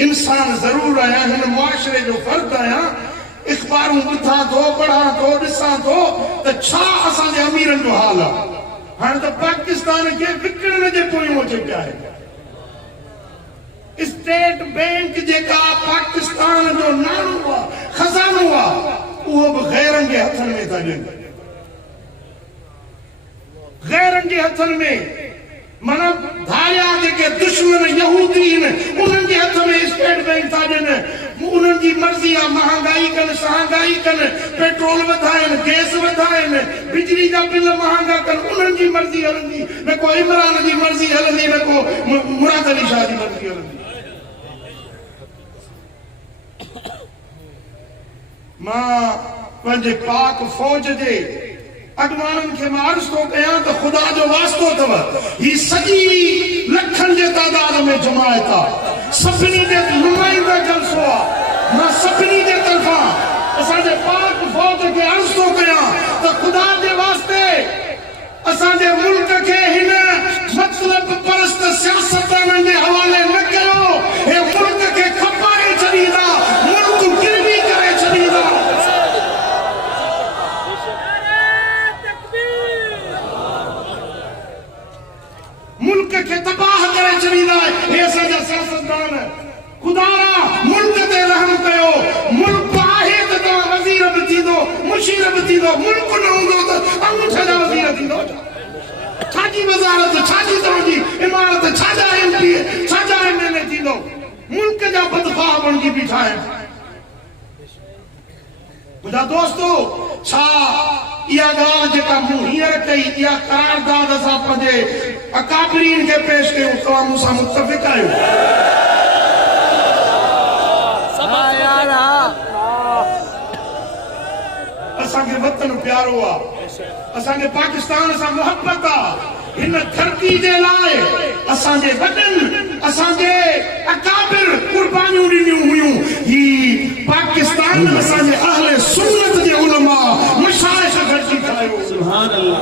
इंसान ज़रूर आहियां हिन मुआशरे जो फ़र्द आहियां। अख़बारूं ॿुधां थो पढ़ां थो ॾिसां थो त छा असांजे अमीरनि जो हाल आहे। हाणे त पाकिस्तान खे विकिणण जे पोयूं अचे पिया आहिनि। स्टेट बैंक जेका पाकिस्तान जो नाणो आहे खज़ानो आहे उहो बि गैरनि जे हथनि में था ॾियनि। गैरनि जे हथनि में माना धारिया जेके दुश्मन यहूदी आहिनि उन्हनि जे हथ में स्टेट बैंक था ॾियनि। उन्हनि जी मर्ज़ी आहे महांगाई कनि सहांगाई कनि पेट्रोल वधाइनि गैस वधाइनि बिजली जा बिल महांगा कनि उन्हनि जी मर्ज़ी हलंदी न को इमरान जी मर्ज़ी हलंदी न को मुराद अली शाह जी मर्ज़ी हलंदी। मां पंहिंजे पाक फ़ौज जे अॻुवाणनि खे मां अर्ज़ थो कयां त ख़ुदा जो वास्तो अथव ही सॼी लखनि जे तादाद में जमायत आहे सभिनी जे नुमाइंदा जलसो आहे। मां सभिनी जे तरफ़ां असांजे पाक फ़ौज खे अर्ज़ थो कयां त ख़ुदा जे वास्ते असांजे मुल्क खे हिन मतलब परस्त सियासतदाननि जे हवाले न कयो। हे मुल्क खे खपाए छॾींदा मुल्क गिरवी करे छॾींदा। मुल्क खे तबाह करे छॾींदा। हे असांजा सियासतदान ख़ुदा मुल्क ते रहम कयो। मुल्क आहे त तव्हां वज़ीर बि थींदो मुशीर बि थींदो। मुल्क न हूंदो त अंगूठे जा वज़ीर थींदो। छाजी वज़ारत छाजी तव्हांजी इमारत छाजा एमपी छाजा एमएलए थींदो। मुल्क जा बदख़्वाह बणिजी बीठा आहिनि। मुंहिंजा दोस्तो छा इहा ॻाल्हि जेका मूं हींअर कई इहा करारदाद असां पंहिंजे अकाबरीन खे पेश कयूं तव्हां मूंसां मुतफ़िक़ आहियो। असांखे वतन प्यारो आहे, असांखे पाकिस्तान सां मोहब्बत आहे। हिन धरती जे लाइ असांजे वॾनि असांजे अकाबिर कुर्बानियूं ॾिनियूं हुयूं। ही पाकिस्तान असांजे अहले सुन्नत जे उलमा मशाइख गॾिजी ठाहियो। सुभान अल्लाह।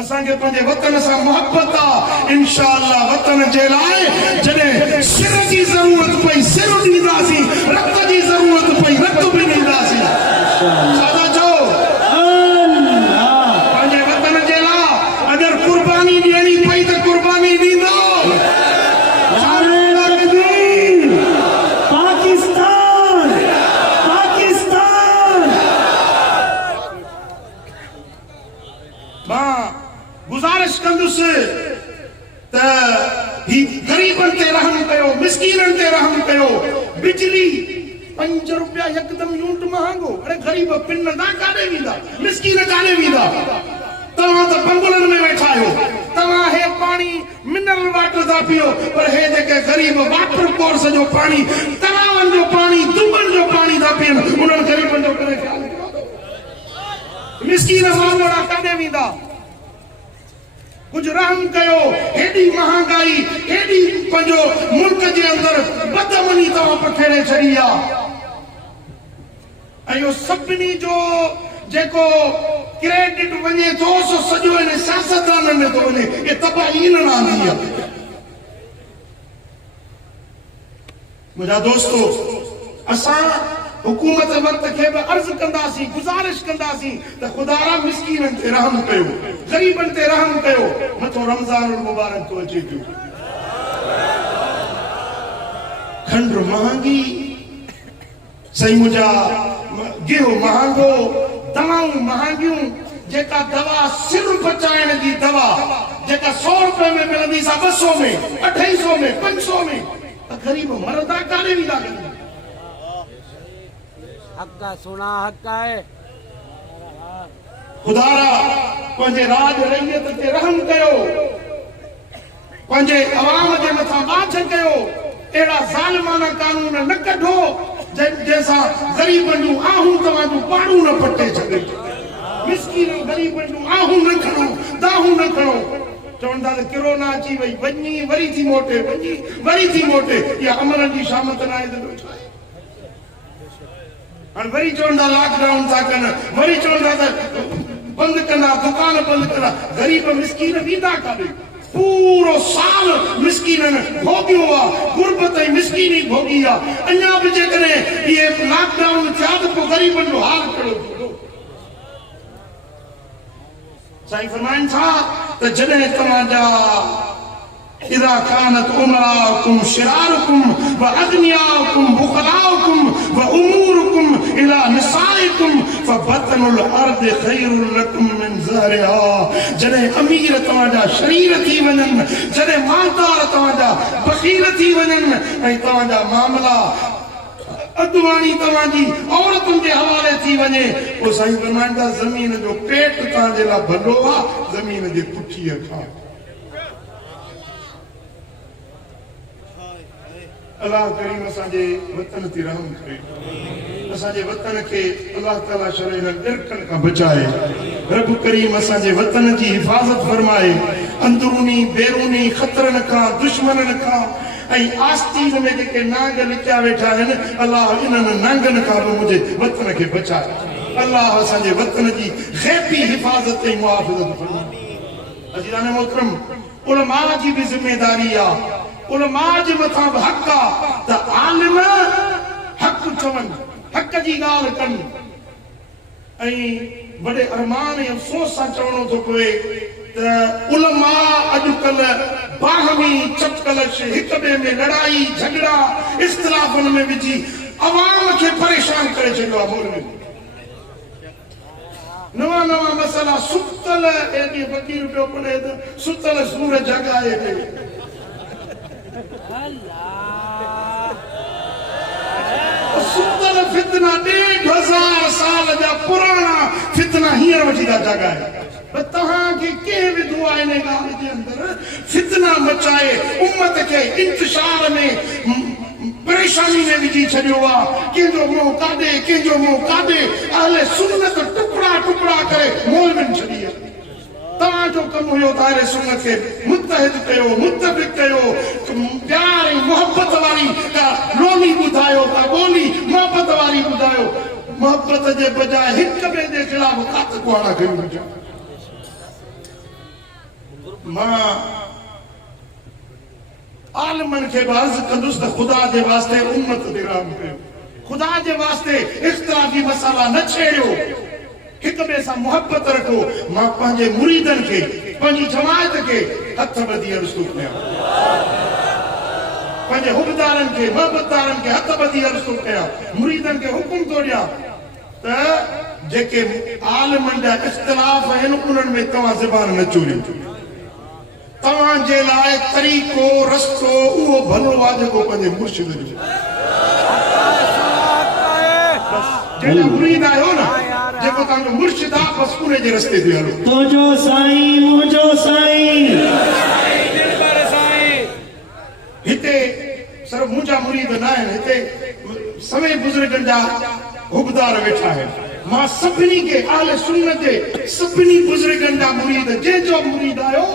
असांखे पंहिंजे वतन सां मोहब्बत आहे। इंशाअल्लाह वतन जे लाइ जॾहिं सिर जी ज़रूरत पई सिर ॾींदासीं, रत जी ज़रूरत पई रत बि ॾींदासीं। छा चओ? पंहिंजे वतन जे लाइ अगरि कुर्बानी ॾियणी पई त कुर्बानी ॾींदो। पाकिस्तान पाकिस्तान। मां गुज़ारिश कंदुसि त ही ग़रीबनि ते रहम कयो, मिस्कीननि ते रहम कयो। बिजली 5 रुपया यकदम यूनिट महांगो। अरे गरीब पिन ना काॾे वेंदा, मिस्कीन काॾे वेंदा? तव्हां त बंगलनि में वेठा आहियो, तव्हां हे पाणी मिनरल वाटर था पियो, पर हे जेके गरीब वाटर कोर्स जो पाणी, तलावनि जो पाणी, दुबनि जो पाणी था पियनि, उन्हनि गरीबनि जो करे ख्याल कयो। मिस्कीन माण्हू काॾे वेंदा? कुछ रहम कयो। हेडी महांगाई, हेडी पंहिंजो मुल्क जे अंदर बदमनी तव्हां पखेड़े छॾी आहे। ऐं इहो सभिनी जो जेको क्रेडिट वञे थो सो सॼो हिन सियासतदाननि में थो वञे। ये तबाही न आंदी आहे। मुंहिंजा दोस्तो, असां हुकूमत वक्त खे बि अर्ज़ कंदासीं, गुज़ारिश कंदासीं त ख़ुदा मिस्कीननि ते रहम कयो, ग़रीबनि ते रहम कयो। मथो रमज़ान मुबारक तो अचे पियो। खंड महांगी, सही मुंहिंजा गेहूं महांगो, दवाऊं महांगियूं। जेका दवा सिर बचाइण जी दवा जेका 100 रुपए में मिलंदी सा 200 में, 250 में, 500 में, त ग़रीब मरदा काॾे वेंदा? हक्का सुना हक्का है। खुदारा पंहिंजे राज रैयत ते रहम कयो, पंहिंजे अवाम जे मथां बाझ कयो। अहिड़ा ज़ालिमाना कानून न कढो जंहिंसां ग़रीबनि जूं आहूं तव्हां जूं पाड़ूं न पटे छॾे। मिस्कीन ग़रीबनि जूं आहूं न खणो, दाहूं न खणो। चवंदा त किरोना अची वई, वञी वरी थी मोटे, वञी वरी थी मोटे। इहा अमरनि जी शामत न आहे त छा आहे? हाणे वरी चवंदा लॉकडाउन था कनि, वरी चवंदा त बंदि कंदा, दुकान बंदि कंदा। ग़रीब मिस्कीन वेंदा काॾे? पूरो साल मिस्कीननि भोगियो आहे, गुरबत ऐं मिस्कीनी भोगी आहे। अञा बि जेकॾहिं इहे लॉकडाउन थिया त पोइ ग़रीबनि जो हाल कहिड़ो थींदो? साईं फरमाइनि था त जॾहिं तव्हांजा इज़ा कानत उमराकुम शिरारुकुम व अग्नियाकुम बुखलाकुम व उमूरुकुम इला निसाइकुम फबतनुल अर्द खैरुल लकुम मिन ज़हरिहा। जॾहिं अमीर तव्हांजा शरीर थी वञनि, जॾहिं मालदार तव्हांजा बख़ील थी वञनि ऐं तव्हांजा मामला अदवानी तव्हांजी औरतुनि जे हवाले थी वञे, पोइ साईं फरमाइनि था ज़मीन जो पेट तव्हांजे लाइ भलो आहे ज़मीन जे पुठीअ खां। अल्लाह करीम असांजे वतन ते रहम करे, असांजे वतन खे अल्लाह ताला शर ॾिरकनि खां बचाए। रब करीम असांजे वतन जी हिफ़ाज़त फरमाए, अंदरूनी बैरूनी ख़तरनि खां, दुश्मननि खां ऐं आस्तीन में जेके नांग लिकिया वेठा आहिनि, अल्लाह इन्हनि नांगनि खां बि मुंहिंजे वतन खे बचाए। अल्लाह असांजे वतन जी ग़ैबी हिफ़ाज़त ऐं मुहाफ़िज़त फरमाए। अज़ीज़ान मोहतरम, उलमा जी बि ज़िमेदारी आहे, उलमा जे मथां बि हक़ आहे त आलिम हक़ चवनि, हक़ जी ॻाल्हि कनि। ऐं वॾे अरमान ऐं अफ़सोस सां चवणो थो पए त उलमा अॼुकल्ह बाहमी चपकलश, हिक ॿिए में लड़ाई झगड़ा इख़्तिलाफ़नि में विझी अवाम खे परेशान करे छॾियो आहे। मौलवी नवां नवां मसइला, सुतल एॾी फ़क़ीर पियो पढ़े त सुतल सूर जॻाए ते सुतल फितना 1500 साल जा पुराना फितना हींअर वठी था जॻाए। तव्हांखे कंहिं विधो आहे इन ॻाल्हि जे अंदरि फितना मचाए उम्मत खे इंतशार में परेशानी में विझी छॾियो आहे कंहिंजो मुंहुं काॾे कंहिंजो मुंहुं काॾे अहले सुन्नत टुकड़ा टुकड़ा करे मोलनि छॾी आहे तव्हांजो कमु हुयो त अहले सुन्नत खे मुत्तहिद कयो मुत्तफ़िक़ कयो प्यार ऐं मोहबत वारी का लोली ॿुधायो का ॿोली मोहबत वारी ॿुधायो मोहबत जे बजाय हिक ॿिए जे ख़िलाफ़ खात कुआड़ा कयूं हुजनि मां आलमन खे अर्ज़ कंदुसि त ख़ुदा जे वास्ते उम्मत ते रहम कयो ख़ुदा जे वास्ते इख़्तिलाफ़ी मसाला न छेड़ियो हिक ॿिए सां मोहबत रखो मां पंहिंजे मुरीदनि खे पंहिंजी जमायत खे हथ ॿधी अर्ज़ थो कयां पंहिंजे हुबदारनि खे मोहबतदारनि खे हथ ॿधी अर्ज़ थो कयां मुरीदनि खे हुकुम थो ॾियां त जेके आलमन जा इख़्तिलाफ़ आहिनि उन्हनि में तव्हां ज़बान न चोरियो तव्हांजे लाइ तरीक़ो रस्तो उहो भलो आहे जेको पंहिंजे मुर्शिद जो जेका मुरीद आहियो न जेको तव्हांजो मुर्शिद आहे बसि उन जे रस्ते ते हलो तुंहिंजो साईं मुंहिंजो साईं हिते सिर्फ़ु मुंहिंजा मुरीद न आहिनि हिते समय बुज़ुर्गनि जा हुबदार वेठा आहिनि मां सभिनी खे आले सुन्नत जे सभिनी बुज़ुर्गनि जा मुरीद जंहिंजो मुरीद आहियो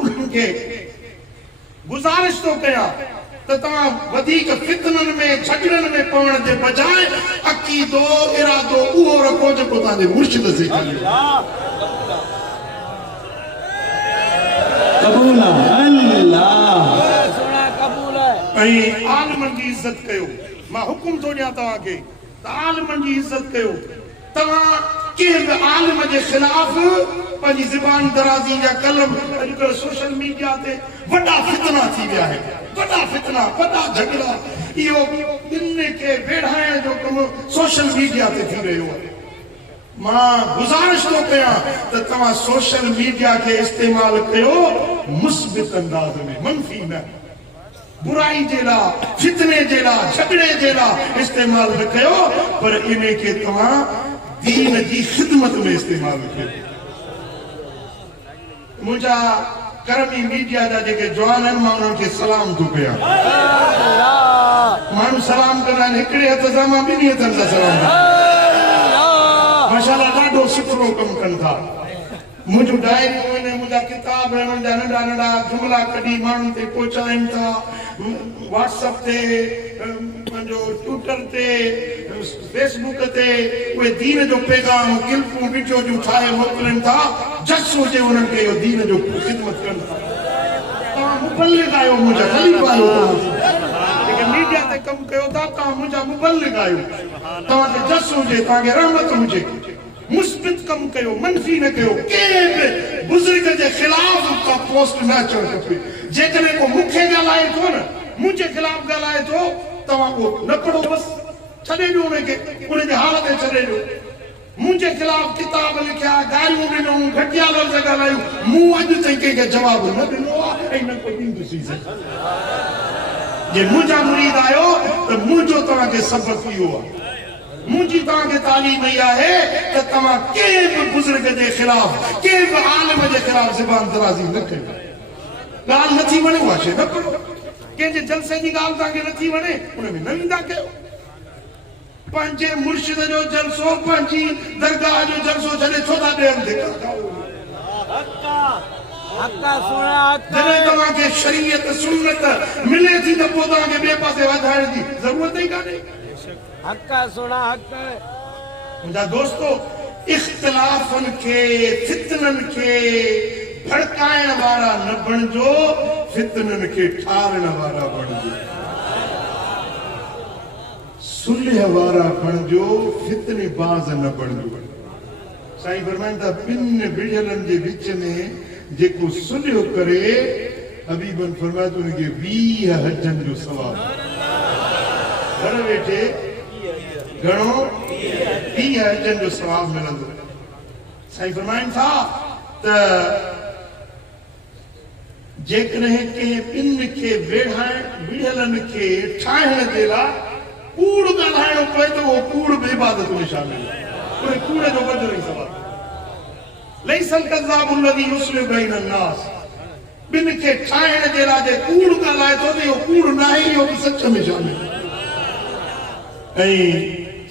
उन्हनि खे गुज़ारिश थो कयां त तव्हां वधीक फितननि में झगड़नि में पवण जे बजाय अक़ीदो इरादो उहो रखो जेको तव्हांजे मुर्शिद सेखारियो कबूल अल्लाह कबूल है ऐं आलमन जी इज़त कयो मां हुकुम थो ॾियां तव्हांखे त आलमन जी इज़त कयो तव्हां कंहिं बि आलिम जे ख़िलाफ़ पंहिंजी ज़बान दराज़ी जा कलम अॼुकल्ह सोशल मीडिया ते वॾा फितना थी विया आहिनि वॾा फितना वॾा झगड़ा इहो ॿिन्ही खे वेढ़ाइण जो कमु सोशल मीडिया ते थी रहियो आहे मां गुज़ारिश थो कयां त तव्हां सोशल मीडिया खे इस्तेमालु कयो मुस्बित अंदाज़ में मनफ़ी न बुराई जे लाइ फितने जे लाइ झगड़े जे लाइ इस्तेमालु न कयो पर इन खे तव्हां दीन जी ख़िदमत में इस्तेमालु कयो मुंहिंजा करमी मीडिया जा जेके जवान आहिनि मां उन्हनि खे सलाम थो कयां माण्हू सलाम कंदा आहिनि हिकिड़े हथ सां मां ॿिन्ही हथनि सां सलाम कयां माशाअल्लाह ॾाढो सुठो कमु कनि था मुंहिंजूं डायरियूं आहिनि मुंहिंजा किताब आहिनि उन्हनि जा नंढा नंढा जुमिला कढी माण्हुनि ते पहुचाइनि था व्हाट्सएप ते पंहिंजो ट्विटर ते फेसबुक ते उहे दीन जो पैगाम क्लिपूं वीडियो जूं ठाहे मोकिलनि था जस हुजे उन्हनि खे इहो दीन जो ख़िदमत कनि था तव्हां मुबल्लिग आहियो मुंहिंजा ख़लीफ़ा आहियो जेके मीडिया ते कमु कयो था तव्हां मुंहिंजा मुबल्लिग आहियो तव्हांखे जस हुजे तव्हांखे रहमत हुजे मुस्बित कमु कयो मनफ़ी न कयो कंहिं बि बुज़ुर्ग जे ख़िलाफ़ का पोस्ट न अचणु खपे जेकॾहिं को मूंखे ॻाल्हाए थो न मुंहिंजे ख़िलाफ़ ॻाल्हाए थो तव्हां उहो न पढ़ो बसि छॾे ॾियो उनखे उनजे हाल ते छॾे ॾियो मुंहिंजे ख़िलाफ़ किताब लिखिया गारियूं ॾिनऊं घटिया लफ़्ज़ ॻाल्हायूं मूं अॼु ताईं कंहिंखे जवाबु न ॾिनो आहे ऐं न को ॾींदुसि जे मुंहिंजा मुरीद आहियो त मुंहिंजो तव्हांखे सबक़ इहो आहे मुंहिंजी तव्हांखे तालीम इहा आहे त तव्हां कंहिं बि बुज़ुर्ग जे ख़िलाफ़ कंहिं बि आलिम जे ख़िलाफ़ ज़बान दराज़ी न कयो ॻाल्हि नथी वणे उहा शइ न करो कंहिंजे जलसे जी ॻाल्हि तव्हांखे नथी वणे उन में न ईंदा कयो पंहिंजे मुर्शिद जो जलसो पंहिंजी दरगाह जो जलसो छॾे छो था ॿियनि ते जॾहिं तव्हांखे शरीयत सुन्नत मिले थी त पोइ तव्हांखे ॿिए पासे वधाइण जी ज़रूरत ई कान्हे मुंहिंजा दोस्तो इख़्तिलाफ़नि खे फितननि खे भड़काइण वारा न बणिजो फितननि खे ठारण वारा बणिजो सुलह वारा बणिजो फितने बाज़ न बणिजो साईं फरमाइनि था ॿिनि बिड़ियलनि जे विच में जेको सुलह करे हबीबन फरमाए थो उनखे 20 हजनि जो सवाबु घर वेठे घणो 20 हजनि जो सवाबु मिलंदो साईं फरमाइनि था त जेकॾहिं कंहिं ॿिनि खे विड़ियलनि खे ठाहिण जे लाइ कूड़ ॻाल्हाइणो पए त उहो कूड़ बि इबादत में शामिल आहे उन कूड़ जो वॾो ई सवाबु लैसल कज़्ज़ाबु अल्लज़ी युस्लिहु बैन अन्नास बिन के ठाहिण जे लाइ जे कूड़ ॻाल्हाए थो त इहो कूड़ न आहे, इहो बि सच में शामिल। ऐं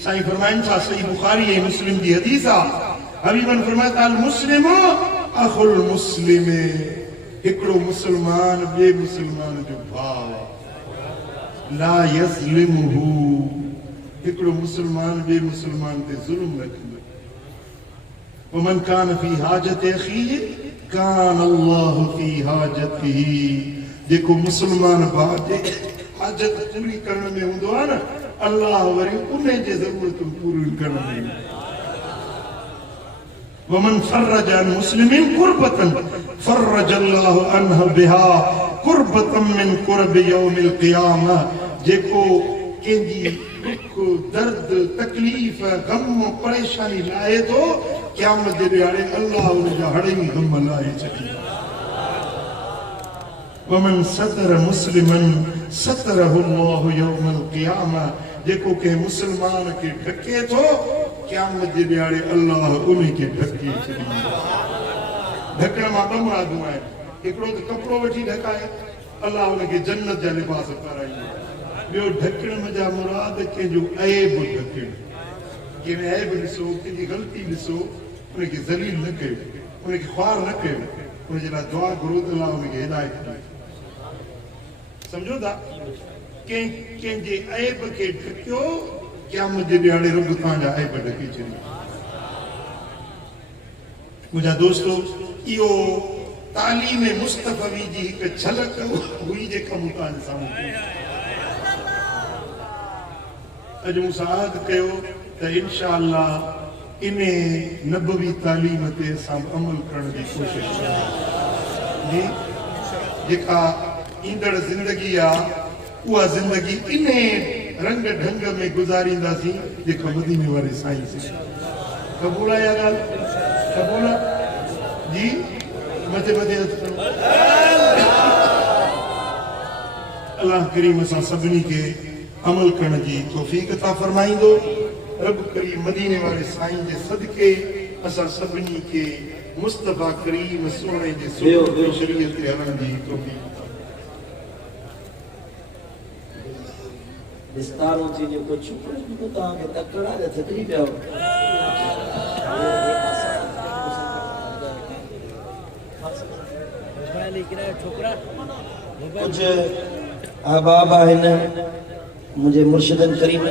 साईं फरमाइनि था, सही बुखारी ऐं मुस्लिम जी हदीस आहे, हबीबन फरमाया अल मुस्लिम अखुल मुस्लिम, हिकिड़ो मुस्लमान ॿिए मुस्लमान जो भाउ आहे, ला यज़लिमुहु, हिकिड़ो मुस्लमान ॿिए मुस्लमान ते ज़ुल्म न कंदो। वमन कान फी हाजत अखीहि कान अल्लाह फी हाजतिही, जेको मुस्लमान भाउ जे हाजत पूरी करण में हूंदो आहे न, अल्लाह वरी उन जे ज़रूरतूं पूरी करण में। वमन फर्रज अन मुस्लिमिन कुर्बतन फर्रज अल्लाह अन्हु बिहा कुर्बतम मिन कुर्ब यौमिल क़ियामह, जेको कंहिंजी दुख दर्द तकलीफ़ गम परेशानी लाहे थो, क़यामत जे ॾियारे अल्लाह उन जा हड़ई गम लाहे छॾींदो। वमन सतर मुस्लिमन सतरहु अल्लाहु यौमल क़ियामह, जेको कंहिं मुस्लमान खे ढके थो, क़यामत जे ॾियारे अल्लाह उन खे ढके छॾींदो। ढकण मां ॿ मुरादूं आहिनि, हिकिड़ो त कपिड़ो वठी ढकाए, अल्लाह उनखे जन्नत जा लिबास पाराईंदो। ॿियो ढकण जा मुराद कंहिंजो ऐब ढकण, कंहिं ऐब ॾिसो, कंहिंजी ग़लती ॾिसो, उनखे ज़लील न कयो, उनखे ख्वार न कयो, उनजे लाइ दुआ घुरो त अल्लाह उनखे हिदायत ॾे। सम्झो था, कंहिंजे ऐब खे ढकियो, क़यामत जे ॾियारे रब तव्हांजा ऐब ढके छॾींदो। मुंहिंजा दोस्तो, इहो तालीम मुस्तफ़वी जी हिकु झलक हुई जेका मूं तव्हांजे साम्हूं कई। अॼु मूं सां अहद कयो त इंशा अल्लाह इन नबवी तालीम ते असां अमल करण जी कोशिशि कंदासीं। जेका ईंदड़ ज़िंदगी आहे, उहा ज़िंदगी इन रंग ढंग में गुज़ारींदासीं जेका मदीने वारे साईं से। क़बूल आहे इहा ॻाल्हि? क़बूल आहे जी? मथे मथे हथ करो। अल्लाह करीम असां सभिनी खे अमल करण जी तौफ़ीक़ अता फरमाईंदो। रब करीम मदीने वारे साईं जे सदके असां सभिनी खे मुस्तफ़ा करीम सोने जे सुन्नत शरीयत ते हलण जी तौफ़ीक़। विस्तारों थी जो कुछ को तव्हांखे तकड़ा जे थकरी पिया हो। कुछ अहबाब आहिनि मुंहिंजे मुर्शिदन करीम